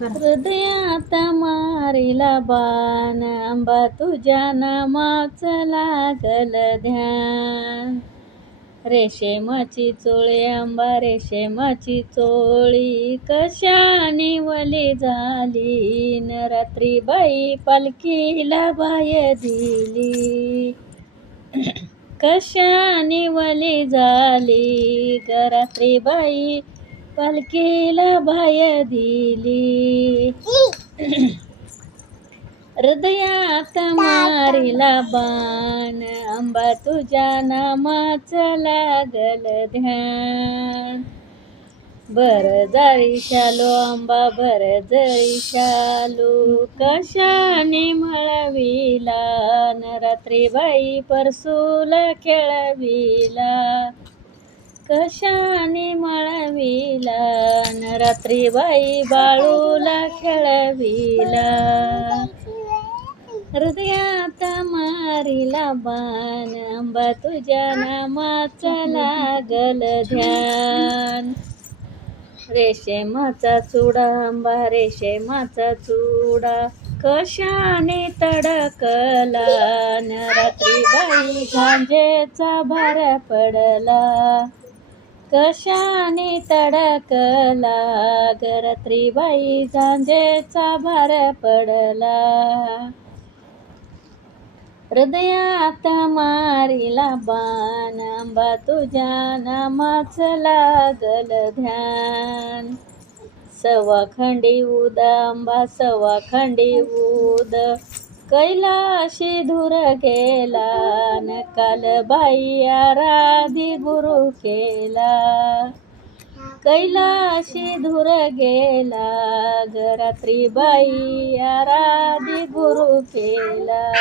हृदयात मारिला बाण, अंबा तुझ्या नामाचं लागल ध्यान. रेशमाची चोळी अंबा रेशमाची चोळी, कशाने वली झाली न रात्री बाई पालखीला बाय दिली. कशाने वली झाली ग रात्री बाई पालखीला बाय दिली. हृदयात मारिला बाण, अंबा तुझ्या नामाचं लागल ध्यान. बर जारी शालू अंबा बर जरी शालू, कशाने मळविला न रात्री बाई परसूला खेळविला. कशाने मळविला न रात्री बाई बाळूला खेळविला. हृदयात मारिला बाण, अंबा तुझ्या नामाचं लागल ध्यान. रेशमाचा चुडा अंबा रेशमाचा चुडा, कशाने तडकला न रात्री बाई झांजेचा भार पडला. कशाने तडकला ग रात्री बाई झांजेचा भार पडला. हृदयात मारिला बाण, अंबा तुझ्या नामाचं लागल ध्यान. सव्वा खंडी उद अंबा सव्वा खंडी उद, कैलाशी धूर गेला न काल बाई आराधी गुरु केला. कैलाशी धूर गेला ग रात्री बाई आराधी गुरु केला.